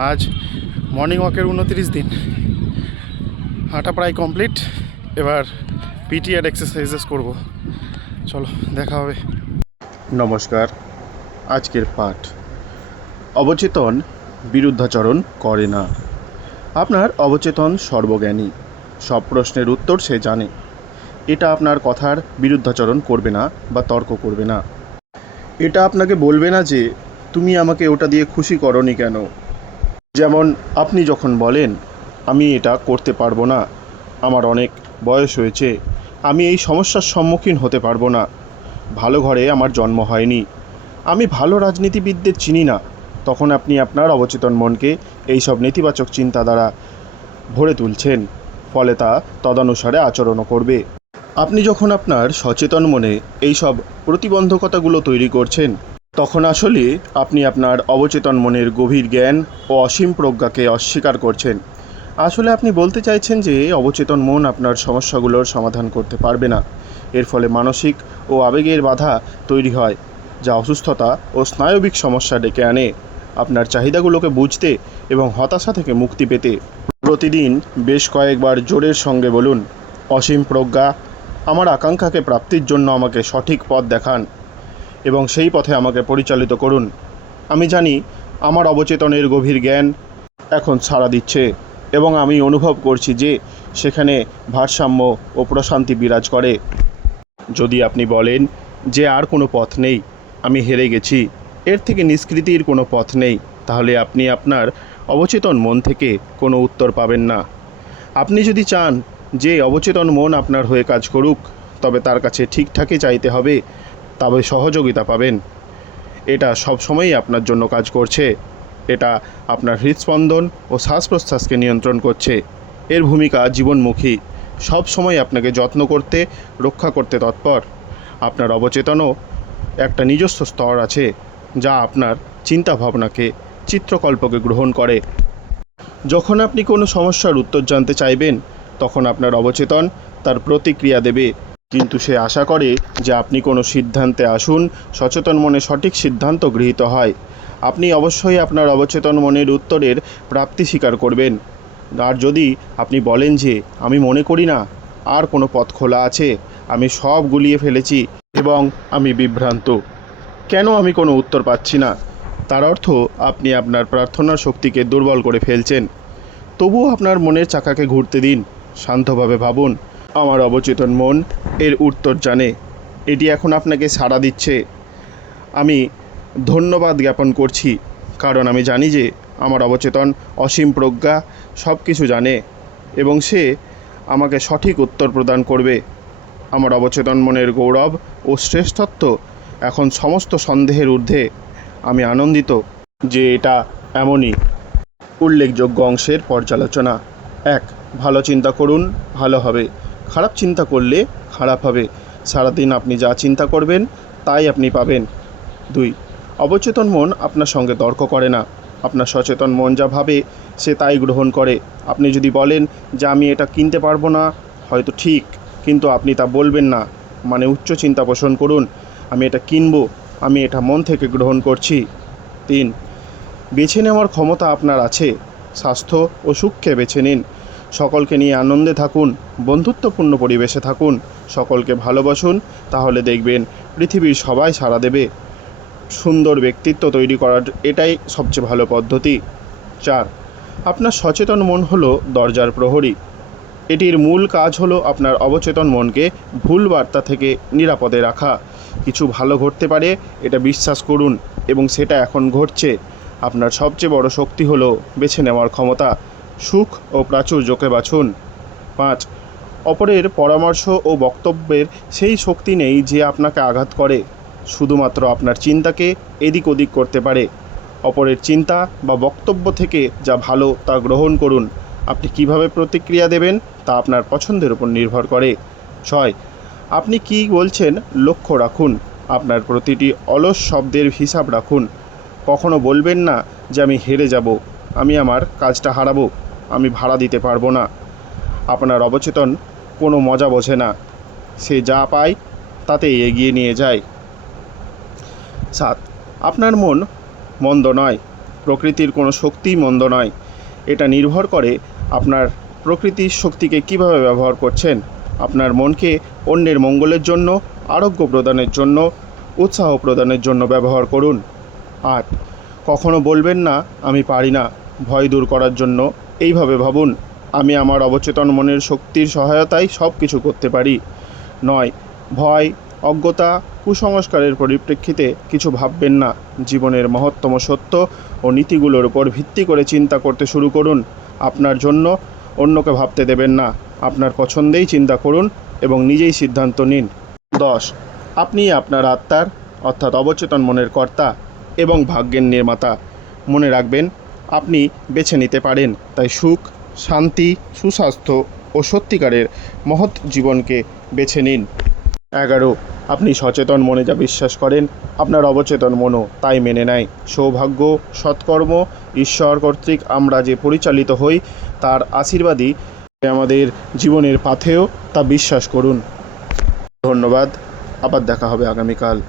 আজ মর্নিং ওয়াকের 29 দিন হাঁটা প্রায় কমপ্লিট। এবার পিটি আর এক্সারসাইজেস করব। চলো দেখা হবে। নমস্কার। আজকের পাঠ, অবচেতন বিরুদ্ধাচরণ করে না। আপনার অবচেতন সর্বজ্ঞানী, সব প্রশ্নের উত্তর সে জানে। এটা আপনার কথার বিরুদ্ধাচরণ করবে না বা তর্ক করবে না। এটা আপনাকে বলবে না যে তুমি আমাকে ওটা দিয়ে খুশি করনি কেন। যেমন আপনি যখন বলেন আমি এটা করতে পারবো না, আমার অনেক বয়স হয়েছে, আমি এই সমস্যার সম্মুখীন হতে পারবো না, ভালো ঘরে আমার জন্ম হয়নি, আমি ভালো রাজনীতিবিদদের চিনি না, তখন আপনি আপনার অবচেতন মনকে এইসব নেতিবাচক চিন্তা দ্বারা ভরে তুলছেন। ফলে তা তদনুসারে আচরণও করবে। আপনি যখন আপনার সচেতন মনে এইসব প্রতিবন্ধকতাগুলো তৈরি করছেন, তখন আসলে আপনি আপনার অবচেতন মনের গভীর জ্ঞান ও অসীম প্রজ্ঞাকে অস্বীকার করছেন। আসলে আপনি বলতে চাইছেন যে অবচেতন মন আপনার সমস্যাগুলোর সমাধান করতে পারবে না। এর ফলে মানসিক ও আবেগের বাধা তৈরি হয়, যা অসুস্থতা ও স্নায়বিক সমস্যা ডেকে আনে। আপনার চাহিদাগুলোকে বুঝতে এবং হতাশা থেকে মুক্তি পেতে প্রতিদিন বেশ কয়েকবার জোরের সঙ্গে বলুন, অসীম প্রজ্ঞা, আমার আকাঙ্ক্ষাকে প্রাপ্তির জন্য আমাকে সঠিক পথ দেখান এবং সেই পথে আমাকে পরিচালিত করুন। আমি জানি আমার অবচেতনের গভীর জ্ঞান এখন সাড়া দিচ্ছে এবং আমি অনুভব করছি যে সেখানে ভারসাম্য ও প্রশান্তি বিরাজ করে। যদি আপনি বলেন যে আর কোনো পথ নেই, আমি হেরে গেছি, এর থেকে নিষ্কৃতির কোনো পথ নেই, তাহলে আপনি আপনার অবচেতন মন থেকে কোনো উত্তর পাবেন না। আপনি যদি চান যে অবচেতন মন আপনার হয়ে কাজ করুক, তবে তার কাছে ঠিকঠাকই চাইতে হবে, তবে সহযোগিতা পাবেন। এটা সবসময়ই আপনার জন্য কাজ করছে। এটা আপনার হৃদস্পন্দন ও শ্বাস প্রশ্বাসকে নিয়ন্ত্রণ করছে। এর ভূমিকা জীবনমুখী, সব সময় আপনাকে যত্ন করতে, রক্ষা করতে তৎপর। আপনার অবচেতনও একটা নিজস্ব স্তর আছে, যা আপনার চিন্তাভাবনাকে, চিত্রকল্পকে গ্রহণ করে। যখন আপনি কোনো সমস্যার উত্তর জানতে চাইবেন, তখন আপনার অবচেতন তার প্রতিক্রিয়া দেবে, কিন্তু সে আশা করে যে আপনি কোনো সিদ্ধান্তে আসুন, সচেতন মনে সঠিক সিদ্ধান্ত গৃহীত হয়। আপনি অবশ্যই আপনার অবচেতন মনের উত্তরের প্রাপ্তি স্বীকার করবেন। আর যদি আপনি বলেন যে আমি মনে করি না আর কোনো পথ খোলা আছে, আমি সব গুলিয়ে ফেলেছি এবং আমি বিভ্রান্ত, কেন আমি কোনো উত্তর পাচ্ছি না, তার অর্থ আপনি আপনার প্রার্থনার শক্তিকে দুর্বল করে ফেলছেন। তবুও আপনার মনের চাকাকে ঘুরতে দিন। শান্তভাবে ভাবুন, আমার অবচেতন মন এর উত্তর জানে, এটি এখন আপনাকে সাড়া দিচ্ছে। আমি ধন্যবাদ জ্ঞাপন করছি, কারণ আমি জানি যে আমার অবচেতন অসীম প্রজ্ঞা সব কিছু জানে এবং সে আমাকে সঠিক উত্তর প্রদান করবে। আমার অবচেতন মনের গৌরব ও শ্রেষ্ঠত্ব এখন সমস্ত সন্দেহের ঊর্ধ্বে। আমি আনন্দিত যে এটা এমনই। উল্লেখযোগ্য অংশের পর্যালোচনা। 1. ভালো চিন্তা করুন, ভালো হবে। খারাপ চিন্তা করলে খারাপ হবে। সারাদিন আপনি যা চিন্তা করবেন তাই আপনি পাবেন। 2. অবচেতন মন আপনার সঙ্গে তর্ক করে না। আপনার সচেতন মন যা ভাবে সে তাই গ্রহণ করে। আপনি যদি বলেন যে আমি এটা কিনতে পারবো না, হয়তো ঠিক, কিন্তু আপনি তা বলবেন না, মানে উচ্চ চিন্তা পোষণ করুন, আমি এটা কিনবো, আমি এটা মন থেকে গ্রহণ করছি। 3. বেছে নেওয়ার ক্ষমতা আপনার আছে। স্বাস্থ্য ও সুখকে বেছে নিন। সকলকে নিয়ে আনন্দে থাকুন, বন্ধুত্বপূর্ণ পরিবেশে থাকুন, সকলকে ভালোবাসুন, তাহলে দেখবেন পৃথিবীর সবাই সাড়া দেবে। সুন্দর ব্যক্তিত্ব তৈরি করার এটাই সবচেয়ে ভালো পদ্ধতি। 4. আপনার সচেতন মন হলো দরজার প্রহরী। এটির মূল কাজ হলো আপনার অবচেতন মনকে ভুল বার্তা থেকে নিরাপদে রাখা। কিছু ভালো ঘটতে পারে, এটা বিশ্বাস করুন, এবং সেটা এখন ঘটছে। আপনার সবচেয়ে বড় শক্তি হলো বেছে নেওয়ার ক্ষমতা। সুখ ও প্রাচুর্যকে বাছুন। 5. অপরের পরামর্শ ও বক্তব্যের সেই শক্তি নেই যে আপনাকে আঘাত করে। শুধুমাত্র আপনার চিন্তাকে এদিক ওদিক করতে পারে। অপরের চিন্তা বা বক্তব্য থেকে যা ভালো তা গ্রহণ করুন। আপনি কিভাবে প্রতিক্রিয়া দেবেন তা আপনার পছন্দের উপর নির্ভর করে। 6. আপনি কি বলছেন লক্ষ্য রাখুন। আপনার প্রতিটি অলস শব্দের হিসাব রাখুন। কখনো বলবেন না যে আমি হেরে যাব, আমি আমার কাজটা হারাবো, আমি ভাড়া দিতে পারবো না। আপনার অবচেতন কোনো মজা বোঝে না, সে যা পায় তাতেই এগিয়ে নিয়ে যায়। 7. আপনার মন মন্দ নয়, প্রকৃতির কোনো শক্তিই মন্দ নয়। এটা নির্ভর করে আপনার প্রকৃতির শক্তিকে কিভাবে ব্যবহার করছেন। আপনার মনকে অন্যের মঙ্গলের জন্য, আরোগ্য প্রদানের জন্য, উৎসাহ প্রদানের জন্য ব্যবহার করুন। আর কখনো বলবেন না আমি পারি না। ভয় দূর করার জন্য এইভাবে ভাবুন, আমি আমার অবচেতন মনের শক্তির সহায়তায় সব কিছু করতে পারি। নয়, ভয়, অজ্ঞতা, কুসংস্কারের পরিপ্রেক্ষিতে কিছু ভাববেন না। জীবনের মহত্তম সত্য ও নীতিগুলোর উপর ভিত্তি করে চিন্তা করতে শুরু করুন। আপনার জন্য অন্যকে ভাবতে দেবেন না। আপনার পছন্দেই চিন্তা করুন এবং নিজেই সিদ্ধান্ত নিন। 10, আপনি আপনার আত্মার অর্থাৎ অবচেতন মনের কর্তা এবং ভাগ্যের নির্মাতা। মনে রাখবেন, আপনি বেছে নিতে পারেন। তাই সুখ, শান্তি, সুস্বাস্থ্য ও সত্যিকারের মহৎ জীবনকে বেছে নিন। 11, আপনি সচেতন মনে যা বিশ্বাস করেন, আপনার অবচেতন মনও তাই মেনে নেয়। সৌভাগ্য, সৎকর্ম, ঈশ্বর কর্তৃক আমরা যে পরিচালিত হই তার আশীর্বাদই আমাদের জীবনের পাথেয়, তা বিশ্বাস করুন। ধন্যবাদ। আবার দেখা হবে আগামীকাল।